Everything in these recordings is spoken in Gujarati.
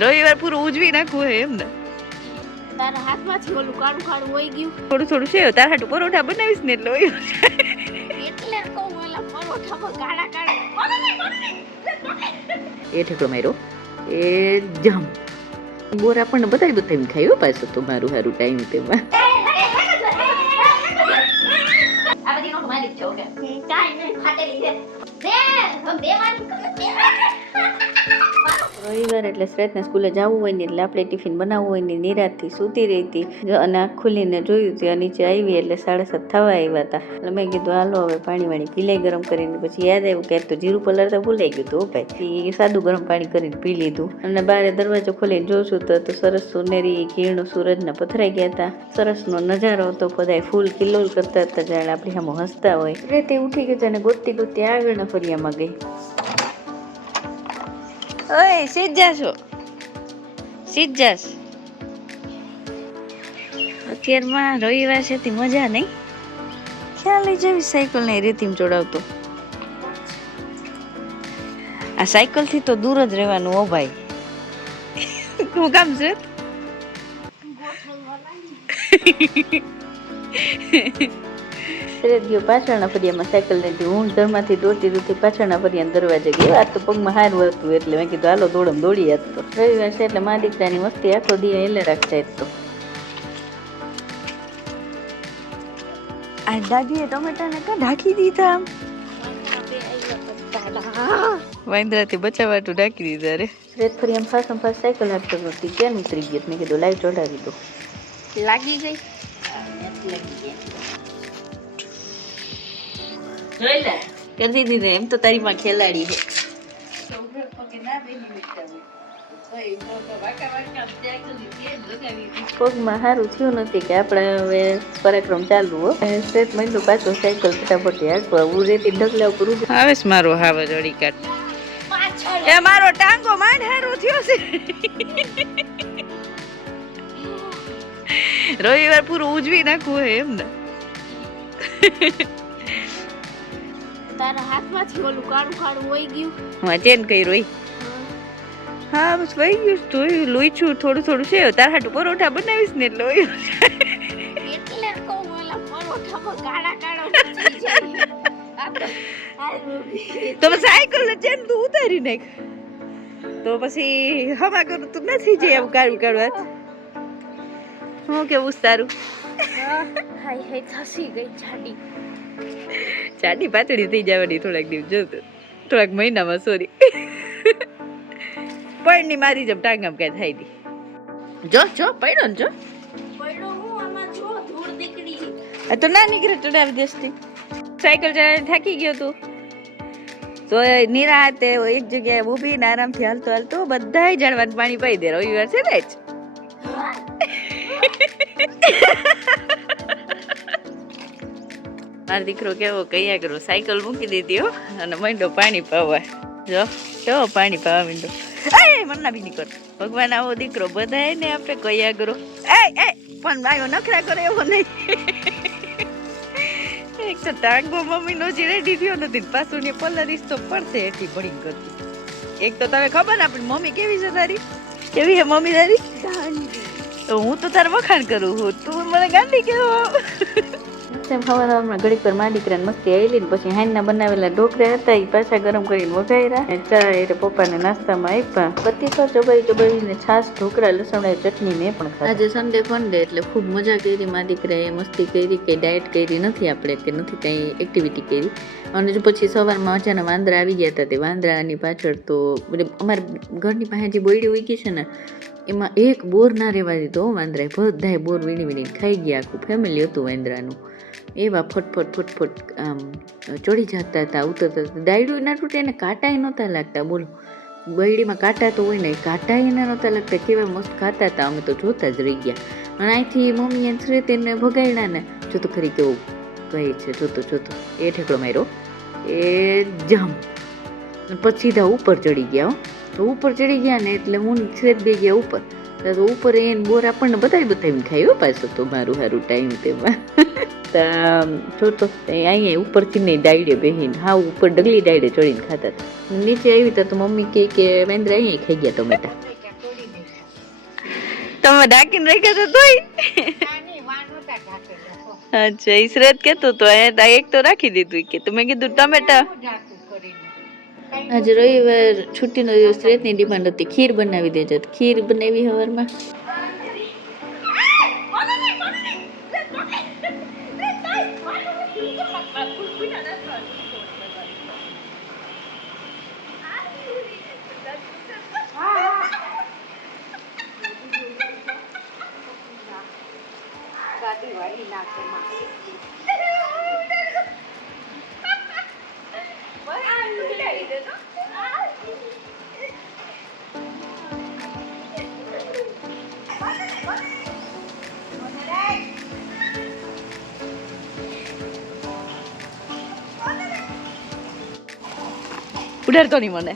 રવિવાર પૂરું ઉજવી નાખવું હે એમ ને? તારા હાથમાંથી ઓલું કાળું કાળું હોય ગયું. થોડું થોડું છે તારા હાટુ પરોઠા બનાવીશ ને એટલે હોય. એટલે કહું ઓલા પરોઠામાં કાળા કાળા. એ ઠેકડો માર્યો એ જમ બોર આપણને બતાવી ખાયો પાછો તો મારું સારું ટાઈમ તેમાં. આ બધી નોટ મારી છે ઓકે. કાઈ નહીં ફાટેલી છે. બે મારી રવિવાર એટલે શ્રેતને સ્કૂલે જવું હોય ને એટલે આપણે ટિફિન બનાવવું હોય ને નિરાતથી સૂતી રહી હતી. અને આંખ ખુલીને જોયું ત્યાં નીચે આવી એટલે 7:30 થવા આવ્યા હતા. એટલે મેં કીધું હાલો હવે પાણી પીલાઈ ગરમ કરીને. પછી યાદ આવ્યું કે તો જીરું પલાળતા ભૂલાઈ ગયું હતું ભાઈ. સાદું ગરમ પાણી કરીને પી લીધું. અને બહાર દરવાજો ખોલીને જોઉં છું તો સરસ સોનેરી કિરણો સૂરજના પથરાઈ ગયા હતા. સરસનો નજારો હતો. બધાય ફૂલ કિલ્લોલ કરતા હતા જાણે આપણી સામે હસતા હોય. રેતે ઉઠી ગઈ અને ગોતતી ગોતતી આગળના ફરિયામાં ગઈ. ઓય સીધ જાશો સીધ જાશ. અત્યારમાં રવિવાર છે તે મજા નહીં. ખ્યાલ લઈ જવી સાયકલ ને રેતીમાં ચોડાવતો. આ સાયકલ થી તો દૂર જ રહેવાનું હો ભાઈ. શું કામ છે? શરદ ગયો પાછળના ફરિયામાં સાયકલ લીધી. હું ઘરમાંથી દોડતી પાછળના ફરિયાના દરવાજે ગઈ. આ તો પગમાં હારું હતું એટલે મેં કીધું હાલો દોડી આજ તો રવિવાર છે એટલે મા દીકરાની મસ્તી આખો દી એટલે રાખતા તો. આ દાદીએ ટમેટાને કા ઢાંકી દીધા આમ વાંદરાથી બચાવવાનું ઢાંકી દીધા રે. રેત ફરી આમ ફાસ સાયકલ હાંકતો હતી. કેમ ઉતરી ગઈ? મેં કીધું લાઈવ ચડાવી દો. લાગી ગઈ. કરી દીધી એમ તો તારી માં ખેલાડી છે. પગમાં સારું થયું નથી કે આપણે હવે પરાક્રમ ચાલુ હો. સ્ટ્રેટ મળ્યું પાછું સાયકલ ફટાફટ હાંકવા. હું રેતી ઢગલા ઉપર આવે છે મારો હાવ જોડી કાઢ. એ મારો ટાંગો માંડ હારું થયો છે. રવિવાર પૂરું ઉજવી નાખવું હે એમ ને? તારા હાથમાંથી ઓલું કાળું કાળું હોય ગયું. હા ચેન કર્યું. હા બસ વહી ગયું. જોયું લોહીચું થોડું છે. તારા હાટુ પરોઠા બનાવીશ ને એટલે હોય. એટલે કહું ઓલા પરોઠામાં કાળા કાળા. તો સાયકલ ને ચેન તું ઉતારી નાખ. તો પછી હમા કરું તું નથી જે એમ કાળું વાત. હું કેવું તારું? હાય થસી ગઈ જાડી પાતળી થઈ જવાની થોડાક દિવસ જોતો. થોડાક મહિનામાં સોરી પણની મારી જેમ ટાંગામ કઈ થાય નહીં. જો પડ્યો ને જો ધૂળ નીકળી. તો ના નીકળે ચડાવી દેસતી. સાયકલ ચલાવીને થાકી ગયો તું તો નિરાતે એક જગ્યાએ ઊભી ને આરામથી હાલતો બધાય ઝાડવાનું પાણી પાઈ દે. રવિવાર છે ને જ. મારો દીકરો કેવો કયા કરો સાયકલ મૂકી દીધી હો અને માંડો પાણી પાવા. જો કેવો પાણી પાવા માંડો. મને ના બી નીકળ. ભગવાન આવો દીકરો બધાય ને આપે કયા કરો. પણ માયો નખરા કરે એવો નહીં. એક તો ટાંગો મમ્મી નો જ રેડી થયો નથી. પાછું ને પલરીશ તો પડશે એટલી ભણી કરતી. એક તો તને ખબર ને આપણી મમ્મી કેવી છે તારી? કેવી હે મમ્મી તારી? તો હું તો તારે વખાણ કરું હું. તું મને ગાંડી કેવો. હવારમાં ઘડીક પર મા દીકરાને મસ્તી આવેલી ને પછી હાઈના બનાવેલા ઢોકળા હતા એ પાછા ગરમ કરીને વઘાર્યા. ચા એટલે પપ્પાને નાસ્તામાં આપ્યા. બધી તો ચબાઈને છાશ ઢોકળા લસણ ચટણી મેં પણ ખાધી. આજે સન્ડે ફંડે એટલે ખૂબ મજા કરી. મા દીકરાએ મસ્તી કરી. કઈ ડાયટ કરી નથી આપણે કે નથી કઈ એક્ટિવિટી કરી. અને જો પછી સવારમાં અચાનક વાંદરા આવી ગયા હતા. તે વાંદરાની પાછળ તો અમારા ઘરની પાસે જે બોયડી ઉગી છે ને એમાં એક બોર ના રહેવા દીધો વાંદરાએ. બધાએ બોર વીણી ખાઈ ગયા. આખું ફેમિલી હતું વાંદરાનું. એવા ફટફટ આમ ચડી જતા હતા ઉતરતા હતા. ડાયડું ના તૂટે એને કાંટા નહોતા લાગતા. બોલો બૈડીમાં કાંટા તો હોય ને કાંટા એના નહોતા લાગતા. કેવા મસ્ત ખાતા હતા. અમે તો જોતા જ રહી ગયા. અને અહીંથી મમ્મીએ શ્રેતીને ભગાડ્યા ને જોતો ખરી કેવું કહે છે. જોતો એ ઠેકડો માર્યો એ જામ. પછી સીધા ઉપર ચડી ગયા. તો ઉપર ચડી ગયા ને એટલે હું શ્રેત બે ગયા ઉપર. તો ઉપર એને બોર આપણને બતાવીને ખાયો પાછો તો મારું સારું ટાઈમ તેમાં. જોતો અહીંયા ઉપરથી નહીં ડાયડે બેહીને હા ઉપર ડગલી ડાયડે ચડીને ખાતા હતા. નીચે આવી તો મમ્મી કે વેન્દ્ર અહીંયા ખાઈ ગયા ટમેટા. તમે ઢાંકીને રાખ્યા તો તોય અચ્છા ઈશરત કેતો તો એક તો રાખી દીધું કે તમે કીધું ટમેટા આજે રવિવાર છુટ્ટીનો દિવસ શ્રેતની ડિમાન્ડ હતી ખીર બનાવી દેજો ખીર બનાવી સવારમાં ઉડાડતો નહીં મને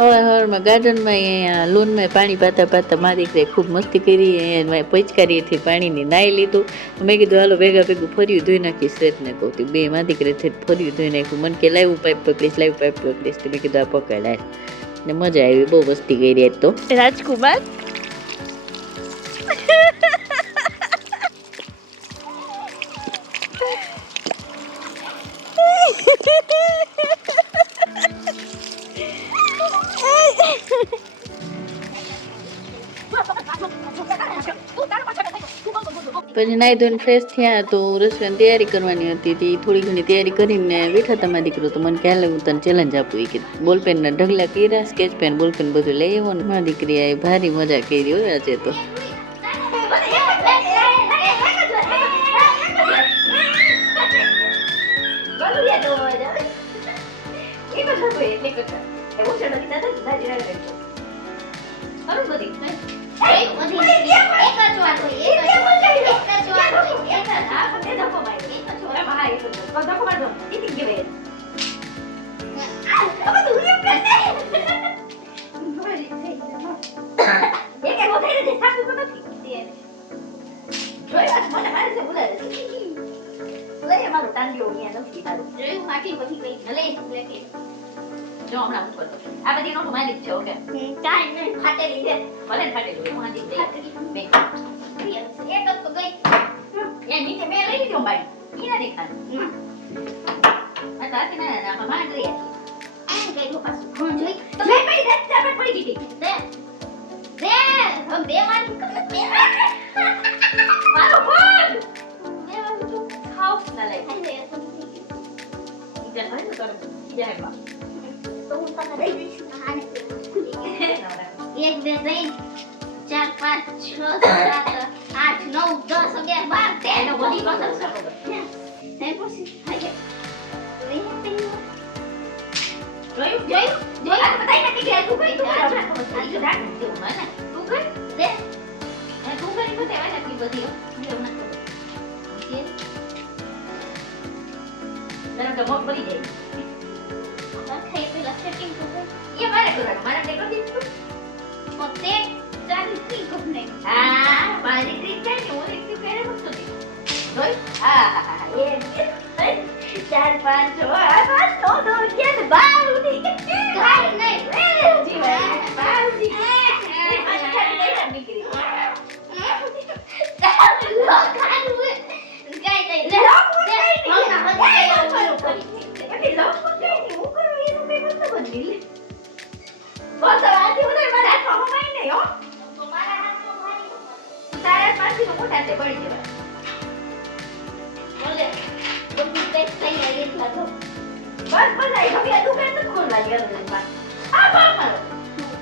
હવારમાં ગાર્ડનમાં અહીંયા લોનમાં પાણી પાતા પાતા મારી દીકરીએ ખૂબ મસ્તી કરી અહીંયા પચકારીથી પાણીની નાહી લીધું મેં કીધું હાલો ભેગા ભેગું ફર્યું ધોઈ નાખીશ શ્રેતને કહું બે મારી દીકરીથી ફર્યું ધોઈ નાખ્યું મને કે લાઈવ પાઇપ પકડીશ તો મેં કીધું આ પકડાય ને મજા આવી બહુ મસ્તી કરી આજ તો રાજકુમાર પછી નાઈ ધોઈને ફ્રેશ થયા તો રસોઈની તૈયારી કરવાની હતી તે થોડી ઘણી તૈયારી કરીને બેઠા તમારા દીકરો તો મને ખ્યાલ હું તને ચેલેન્જ આપું કે બોલપેનના ઢગલા કર્યા સ્કેચ પેન બોલપેન બધું લઈ આવ્યો ને મારી દીકરીએ ભારી મજા કરી હોય આજે તો આ બધી નોટ મારી છે ઓકે કાઈ નહીં ફાટેલી છે ભલે ફાટેલી હું આજી દે એક જ તો ગઈ એ નીચે મે લઈ લીધો ભાઈ ઈના દેખાય આ તાતી ના માં ગઈ આ ગઈ લો પાછું કોણ જોઈ તો મે પડી દે ચાપટ પડી ગઈ દે દે હમ બે માં બે મારો ફોન બે માં તો ખાવ ના લે દે ઈજા ભાઈ તો કર ઈજા બા તો હું તને દઈ દઈશ આને એક બે ત્રણ 4 5 6 7 8 9 10 11 12 13 બધી પસંદ કરો હે પછી હાય જોઈ આ બતાઈ નાખી કે તું કઈ આ જો રાખ દે મને તું કઈ દે તું કરી બતાવા નાખી બધી એવું ના કરો જરા તો મોક પડી જાય ખાઈ પેલા સેટિંગ કરો ये मारे करવાનું મારા દેખો દીધું પોતે ચાલી થી કોને હા મારી ટ્રીક છે ને હું એક કરે મસ્ત દી જોઈ હા એ 4 5 6 8 9 10 12 ઉડી કાઈ નહીં જીવા બાઉજી નીકળી લો ખાનું ગાય દઈ લે ના કરી લો કરી હું કરું એનું કઈ મતલબ જ નહીં બોલ તો આથી ઉધર મારા હાથમાં માઈ નહીં હો તો મારા હાથમાં મારી તારા પાછી નો મોટા તે પડી જવા બોલે બધું કઈ થઈ આવી લાગો બસ બનાઈ હવે તું કઈ તો ખોલવા દે અંદર બા આ બા મારો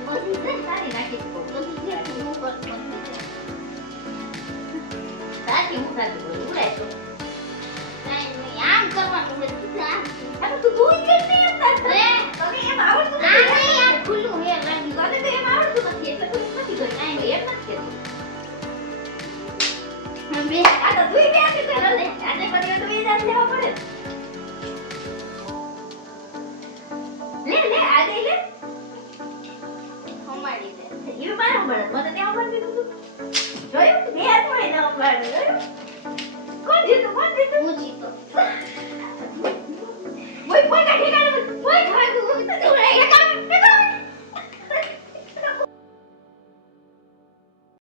બધી છે સારી નાખી દો બધી છે હું પર સાચી હું સાચી બોલું ઉડાય તો નહીં આમ કરવાનું છે આમ તું તું કે નહીં હતા રે તમે એમ આવડતું નથી આ ખુલ્લું હે રાની ગલે તો એમ આવડતું નથી એટલે તું નથી કરી કાઈ એમ નથી કરતી અમે આ તો તું કે આને કરે લે આને પછી તો એ જાન લેવા પડે લે લે આ સંભાળે મને ત્યાં સંભાળી દીધું તું. જોયું બે હાથમાં ના સંભાળે જોયું